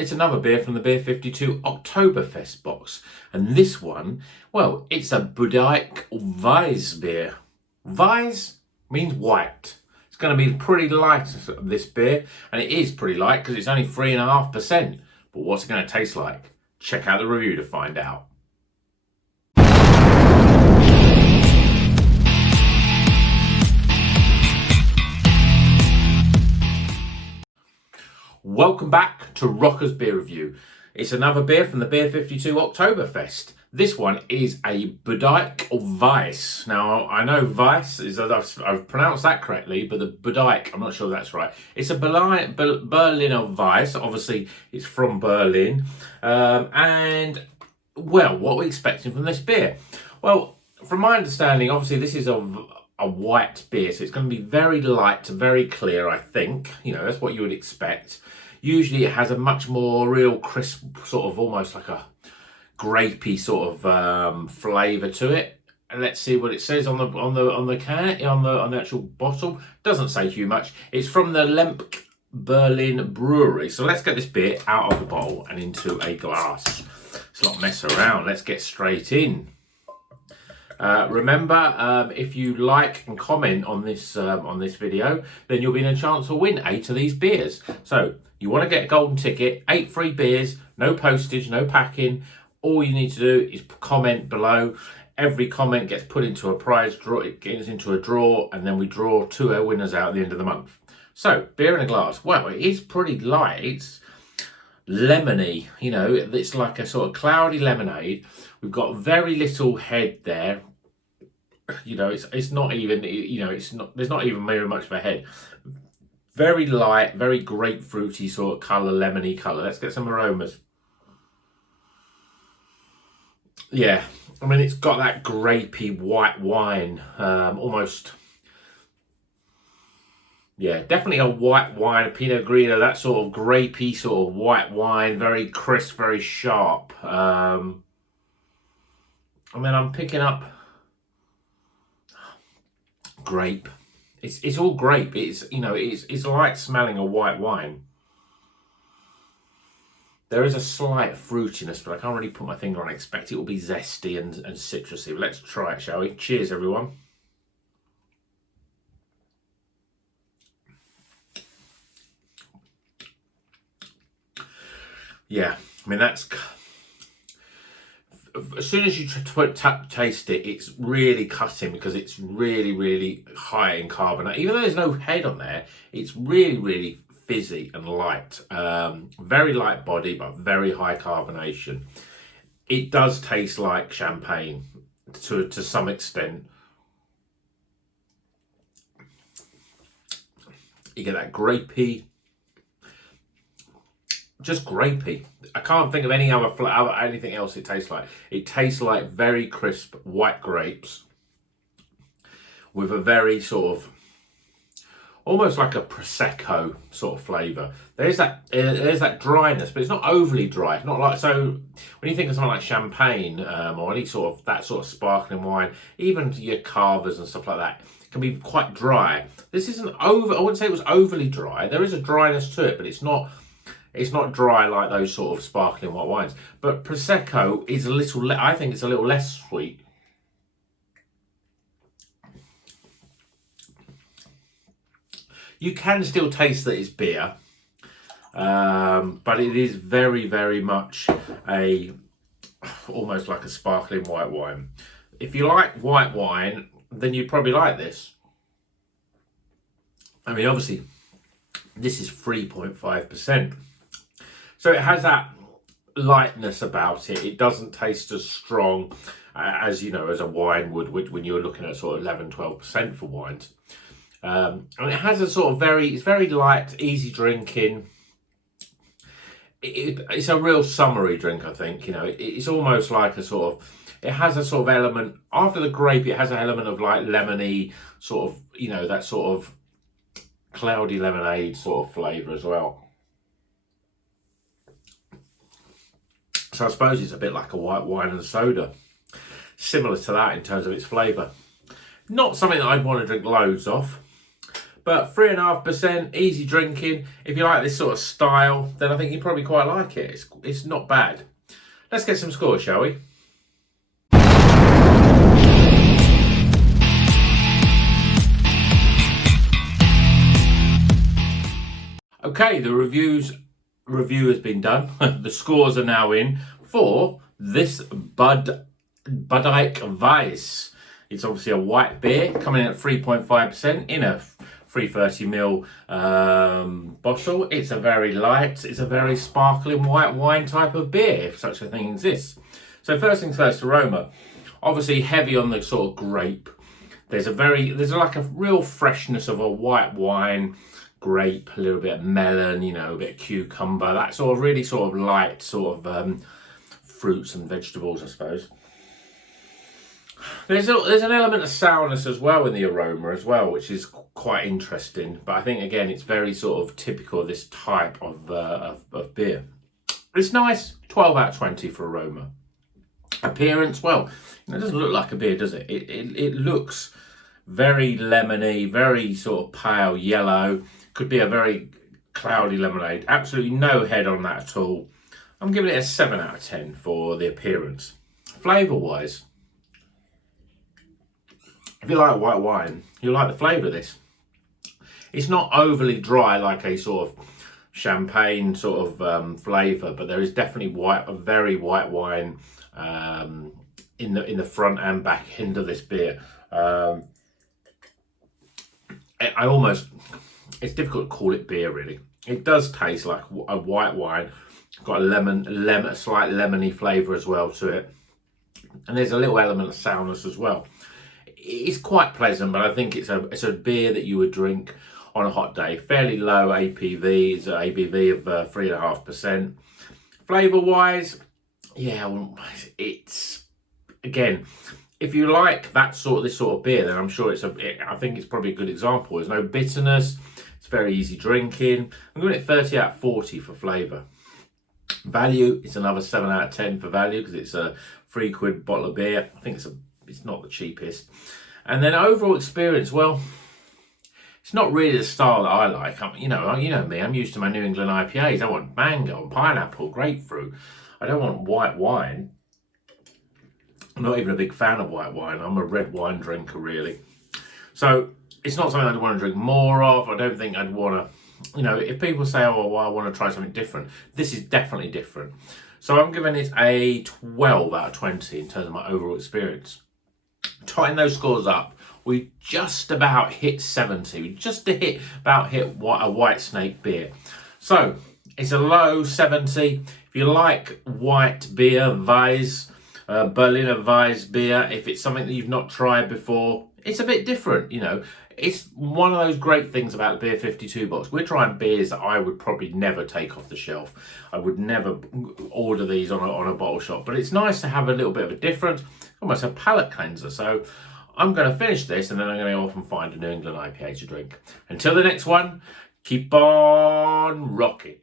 It's another beer from the Beer 52 Oktoberfest box. And this one, well, it's a Budike Weisse beer. Weisse means white. It's going to be pretty light, this beer. And it is pretty light because it's only 3.5%. But what's it going to taste like? Check out the review to find out. Welcome back to Rocker's Beer Review. It's another beer from the Beer 52 Oktoberfest. This one is a Budike Weisse. Now, I know Weisse, I've pronounced that correctly, but the Budike, I'm not sure that's right. It's a Berliner Weisse. Obviously, it's from Berlin. And, well, what are we expecting from this beer? Well, from my understanding, obviously, this is a white beer, so it's going to be very light, very clear, I think. You know, that's what you would expect. Usually it has a much more real crisp, sort of almost like a grapey sort of flavour to it. And let's see what it says on the can, on the actual bottle. Doesn't say too much. It's from the Lemke Berlin brewery. So let's get this beer out of the bottle and into a glass. Let's not mess around. Let's get straight in. Remember, if you like and comment on this video, then you'll be in a chance to win 8 of these beers. So you want to get a golden ticket, 8 free beers, no postage, no packing. All you need to do is comment below. Every comment gets put into a prize draw. It gets into a draw, and then we draw 2 winners out at the end of the month. So beer in a glass. Well, it is pretty light. It's lemony. You know, it's like a sort of cloudy lemonade. We've got very little head there. You know, it's not even, you know, there's not even very much of a head. Very light, very grapefruity sort of colour, lemony colour. Let's get some aromas. Yeah, I mean, it's got that grapey white wine, almost. Yeah, definitely a white wine, a Pinot Grigio, that sort of grapey sort of white wine, very crisp, very sharp. And then I'm picking up grape. It's all grape. It's, you know, it's like smelling a white wine. There is a slight fruitiness, but I can't really put my finger on it. I expect it will be zesty and citrusy. But let's try it, shall we? Cheers, everyone. Yeah, I mean, that's... As soon as you taste it, it's really cutting because it's really, really high in carbonate. Even though there's no head on there, it's really, really fizzy and light. Very light body, but very high carbonation. It does taste like champagne to some extent. You get that grapey, just grapey. I can't think of any anything else it tastes like. It tastes like very crisp white grapes with a very sort of, almost like a Prosecco sort of flavour. There's that dryness, but it's not overly dry. It's not like, so when you think of something like champagne or any sort of that sort of sparkling wine, even your carvers and stuff like that, it can be quite dry. This isn't I wouldn't say it was overly dry. There is a dryness to it, but it's not dry like those sort of sparkling white wines. But Prosecco is a little, I think it's a little less sweet. You can still taste that it's beer, but it is very, very much almost like a sparkling white wine. If you like white wine, then you'd probably like this. I mean, obviously, this is 3.5%. So it has that lightness about it. It doesn't taste as strong as, you know, as a wine would when you're looking at sort of 11-12% for wines. And it has a sort of it's very light, easy drinking. It's a real summery drink, I think. You know, it's almost like a sort of, it has a sort of element, after the grape, it has an element of like lemony, sort of, you know, that sort of cloudy lemonade sort of flavour as well. So I suppose it's a bit like a white wine and soda. Similar to that in terms of its flavour. Not something that I'd want to drink loads of, But 3.5%, easy drinking. If you like this sort of style, then I think you probably quite like it. It's not bad. Let's get some scores, shall we? Okay, the review has been done. The scores are now in for this Budike Weisse. It's obviously a white beer coming in at 3.5% in a 330ml bottle. It's a very light, it's a very sparkling white wine type of beer, if such a thing exists. So first things first, aroma. Obviously heavy on the sort of grape. There's like a real freshness of a white wine, grape, a little bit of melon, you know, a bit of cucumber, that sort of really sort of light sort of fruits and vegetables, I suppose. There's an element of sourness as well in the aroma as well, which is quite interesting. But I think, again, it's very sort of typical of this type of beer. It's nice, 12 out of 20 for aroma. Appearance, well, it doesn't look like a beer, does it? It looks very lemony, very sort of pale yellow. Could be a very cloudy lemonade. Absolutely no head on that at all. I'm giving it a 7 out of 10 for the appearance. Flavour-wise, if you like white wine, you'll like the flavour of this. It's not overly dry like a sort of champagne sort of flavour, but there is definitely a very white wine in the front and back end of this beer. It's difficult to call it beer really. It does taste like a white wine. It's got a slight lemony flavour as well to it, and there's a little element of sourness as well. It's quite pleasant, but I think it's a beer that you would drink on a hot day. Fairly low ABV. It's an ABV of 3.5%. Flavour wise, yeah, it's, again, if you like this sort of beer, then I'm sure I think it's probably a good example. There's no bitterness. It's very easy drinking. I'm giving it 30 out of 40 for flavour. Value, it's another 7 out of 10 for value because it's a £3 bottle of beer. I think it's not the cheapest. And then overall experience, well, it's not really the style that I like. You know me, I'm used to my New England IPAs. I want mango, pineapple, grapefruit. I don't want white wine. I'm not even a big fan of white wine. I'm a red wine drinker, really. So it's not something I'd want to drink more of. I don't think I'd want to, if people say, oh, well, I want to try something different, this is definitely different. So I'm giving it a 12 out of 20 in terms of my overall experience. Tying those scores up, we just about hit 70. We just hit a White Snake beer. So it's a low 70. If you like white beer, Weisse, Berliner Weisse beer, if it's something that you've not tried before, it's a bit different, It's one of those great things about the Beer 52 box. We're trying beers that I would probably never take off the shelf. I would never order these on a bottle shop. But it's nice to have a little bit of a difference, almost a palate cleanser. So I'm going to finish this and then I'm going to go off and find a New England IPA to drink. Until the next one, keep on rocking.